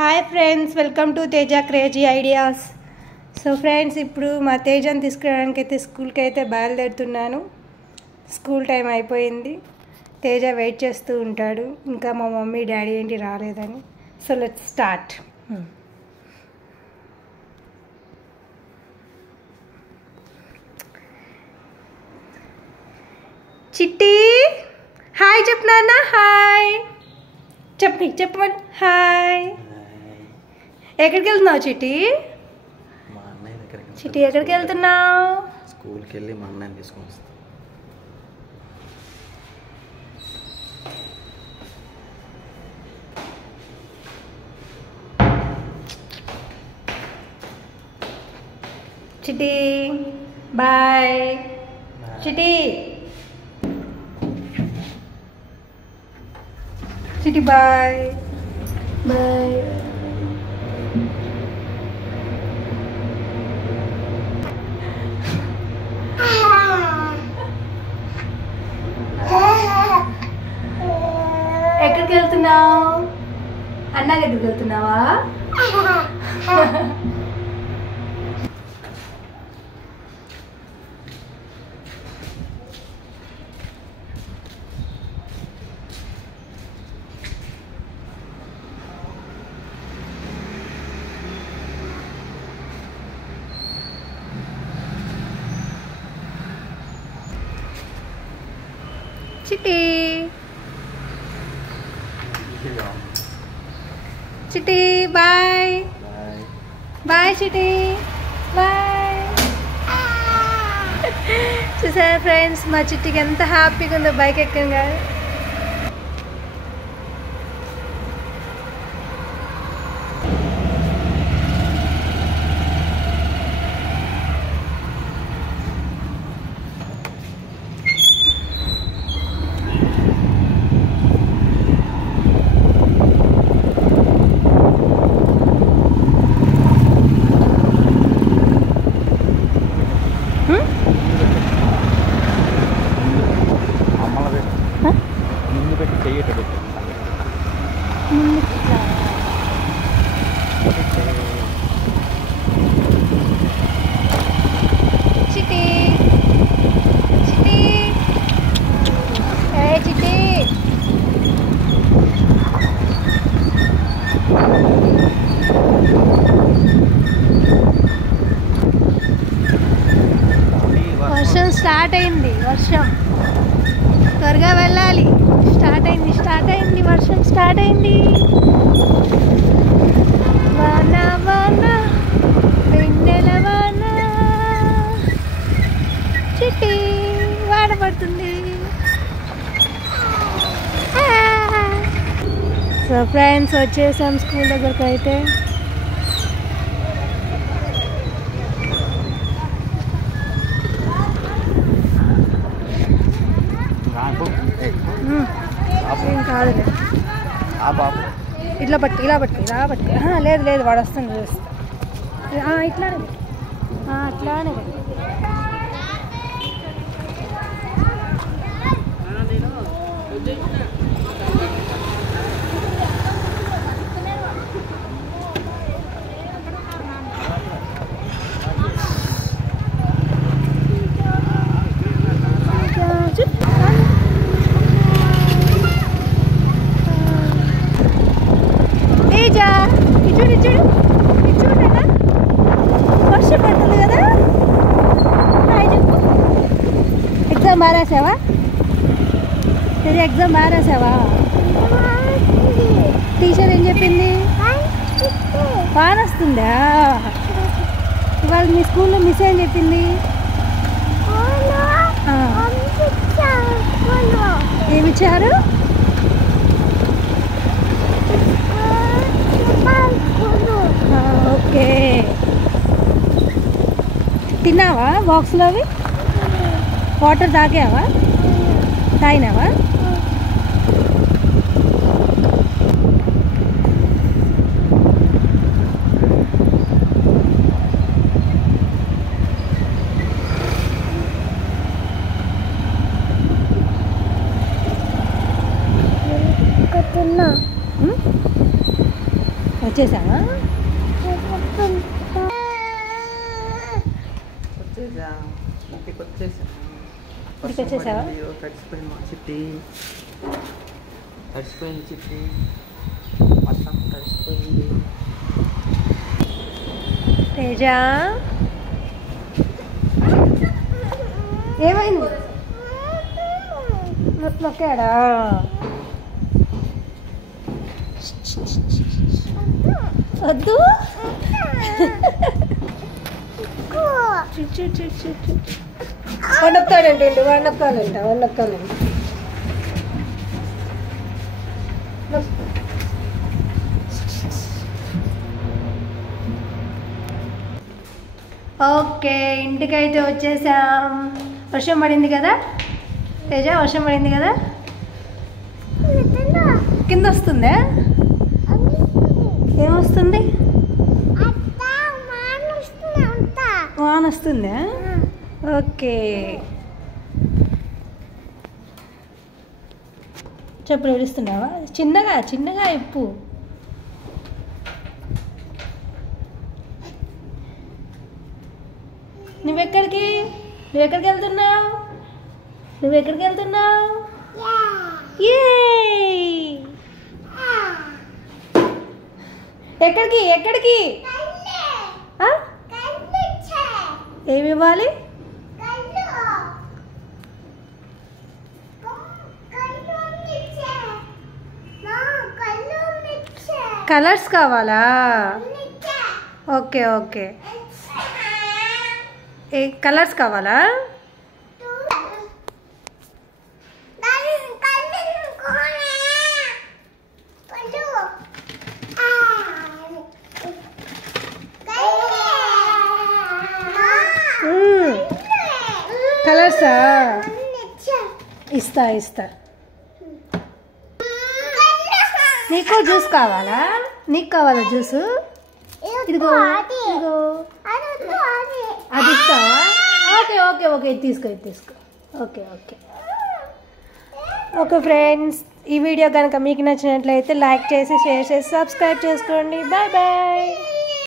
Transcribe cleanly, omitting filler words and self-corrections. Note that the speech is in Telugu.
Hi friends, welcome to Teja crazy ideas. So friends, ఇప్పుడు మా తేజని తీసుకురావడానికి అయితే స్కూల్కి అయితే బయలుదేరుతున్నాను. స్కూల్ టైం అయిపోయింది. తేజ వెయిట్ చేస్తూ ఉంటాడు, ఇంకా మా మమ్మీ డాడీ ఏంటి రాలేదని. So let's start. చిట్టి హాయ్ చెప్పు నాన్న. హాయ్ చెప్పమని. హాయ్. ఎక్కడికి వెళ్తున్నావు చిట్టి? చిట్టి ఎక్కడికి వెళ్తున్నావు? స్కూల్కి వెళ్ళి మా అన్నయ్యని తీసుకొని వస్తాను. చిట్టి బాయ్. చిట్టి చిట్టి బాయ్ బాయ్. ఎక్కడికి వెళ్తున్నావు? అన్న దగ్గరికి వెళ్తున్నావా? చిట్టి చిట్టి బాయ్ బాయ్. చిట్టి బాయ్. చూసారా ఫ్రెండ్స్, మా చిట్టికి ఎంత హ్యాపీగా ఉందో బైక్ ఎక్కగా. చిట్టి చిట్టి ఏ చిట్టి. వర్షం స్టార్ట్ అయింది. వర్షం త్వరగా వెళ్ళాలి. స్టార్ట్ అయింది వర్షం స్టార్ట్ అయింది. వాన వాన వెన్నెల వాన. చిట్టి వాన పడుతుంది. సో ఫ్రెండ్స్, వచ్చేసాం స్కూల్ దగ్గరకు. అయితే ఏం కాదు, ఇట్లా పట్టుకు లేదు వాడు వస్తుంది చూస్తా. ఇట్లానే అట్లానే చూడనా వర్షం పడుతుంది కదా. చెప్పు, ఎగ్జామ్ బాగా రాసావా? ఎగ్జామ్ బాగా రాసావా? టీచర్ ఏం చెప్పింది? బాగా వస్తుందా? ఇవాళ మీ స్కూల్లో మిస్ ఏం చెప్పింది? ఏమిచ్చారు? ఓకే. తిన్నావా బాక్స్లో అవి? వాటర్ తాగావా? తాగినావా? వచ్చేసావా? ఇంటికి వచ్చేసా. ఇంటికి వచ్చేసావా? తడిసిపోయింది మా చిట్టి, తడిసిపోయింది చిట్టి, మొత్తం తడిసిపోయింది. తేజ ఏమైంది? నొక్కాడా? వద్దు. వండొక్కాలంటే వండొక్కాలంట. ఓకే, ఇంటికైతే వచ్చేసాం. వర్షం పడింది కదా తేజ, వర్షం పడింది కదా. కింద వస్తుందా? ఏమొస్తుంది? వాన వస్తుందా? ఓకే, చెప్పులు ఏడుస్తున్నావా? చిన్నగా చిన్నగా ఇప్పు. నువ్వెక్కడికి వెళ్తున్నావు? ఎక్కడికి? ఏమి ఇవ్వాలి? కలర్స్ కావాలా? ఓకే ఓకే, ఏ కలర్స్ కావాలా? కలర్సా? ఇస్తా. నీకు జ్యూస్ కావాలా? నీకు కావాలా జ్యూస్? ఇదిగో అది ఇస్తావా? ఓకే తీసుకో. ఓకే ఫ్రెండ్స్, ఈ వీడియో కనుక మీకు నచ్చినట్లయితే లైక్ చేసి, షేర్ చేసి, సబ్స్క్రైబ్ చేసుకోండి. బాయ్.